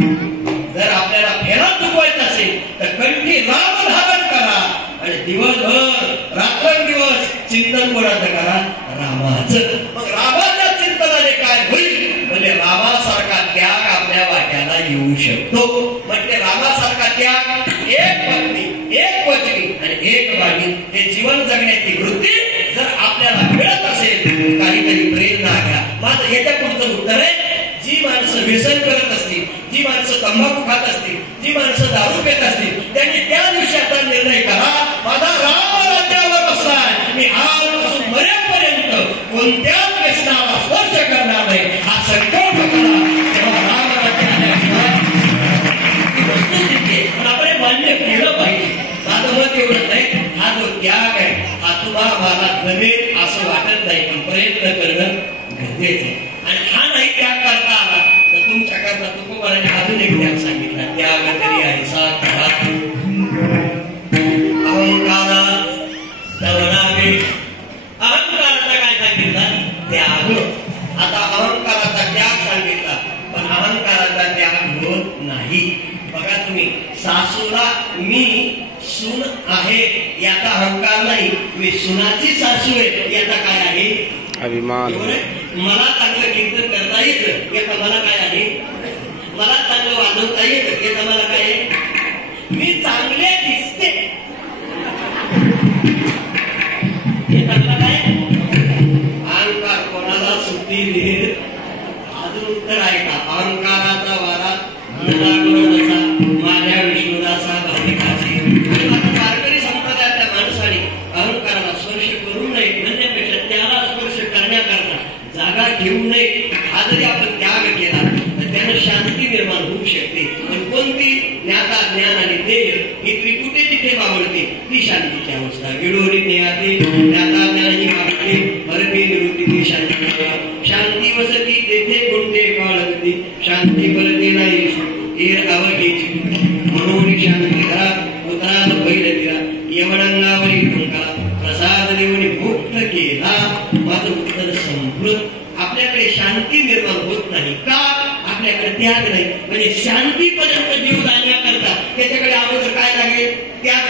जर आपल्याला फेरा चुकवायचा असेल तर कंठी राम धारण करा आणि दिवसभर रात्रंदिवस चिंतन कोणाचं करा? रामाचं. मग रामाच्या चिंतनाने काय होईल? म्हणजे रामासारखा त्याग आपल्या वाट्याला येऊ शकतो. म्हणजे रामासारखा त्याग, एक पत्नी, एक पत्नी आणि एक बाणी हे जीवन जगण्याची वृत्ती जर आपल्याला मिळत असेल, काहीतरी प्रेरणा घ्या. माझं याच्या पुढचं उत्तर आहे, जी माणसं व्यसन करत असतील, जी माणसं तंबाखू खात असतील, जी माणसं दारू पित असतील, त्यांनी त्या दिवशी आता निर्णय करा, माझा राम राज्यावर बसलाय, मी आजपासून मरेपर्यंत कोणत्याच व्यसनाला स्पर्श करणार नाही, हा संकल्प करा. तेव्हा राम राज्य आल्याशिवाय ही वस्तुस्थिती आहे. पण आपण हे मान्य केलं पाहिजे. माझं मत एवढंच नाही, हा जो त्याग आहे हा तुम्हाला मला जमेल असं वाटत नाही, पण प्रयत्न करणं गरजेचं आहे. आणि हा नाही त्याग करता आला तर तुमच्याकरता तुकोबाराने अजून एक त्याग सांगितला, त्याग तरी ऐसा करा अहंकारा दवनावे. अहंकाराचा काय सांगितला? त्याग. आता अहंकाराचा त्याग सांगितला, पण अहंकाराचा त्याग होत नाही. बघा तुम्ही, सासूला मी सून आहे याचा अहंकार नाही, मी सुनाची सासू आहे याचा काय आहे? अभिमान. मला चांगलं कीर्तन करता येतं याचा मला काय आहे? मला चांगलं वाजवता येतं याचा मला काय आहे? मी चांगले दिसते हे चांगलं काय? अहंकार कोणाला सुट्टी देत? अजून उत्तर आहे का? अहंकाराचा वारा माझ्या विष्णुदासा भाविकाची. वारकरी संप्रदायाच्या माणसाने अहंकाराला स्पर्श करू नये म्हणण्यापेक्षा त्याला स्पर्श करण्याकरता जागा घेऊ नये. हा जरी आपण त्याग केला तर त्यानं शांती निर्माण होऊ शकते. पण कोणती? ज्ञाता ज्ञान आणि ध्येय ही त्रिपुटी जिथे मावळते ती शांतीची अवस्था. विडोरी ज्ञाते ज्ञाता ज्ञान ही मावळते, परमे निवृत्ती ती शांती. शांती वसती तेथे कोणते काळगती, शांती परते नाही एर अवघेची. म्हणून शांती करा उतरात बैल दिला, यवनांगावरी टोका प्रसाद देवनी मुक्त केला. माझं उत्तर संपूर्ण. आपल्याकडे शांती निर्माण होत नाही का? आपल्याकडे त्याग नाही. म्हणजे शांतीपर्यंत जीव जाण्याकरता त्याच्याकडे अगोदर काय लागेल? त्याग.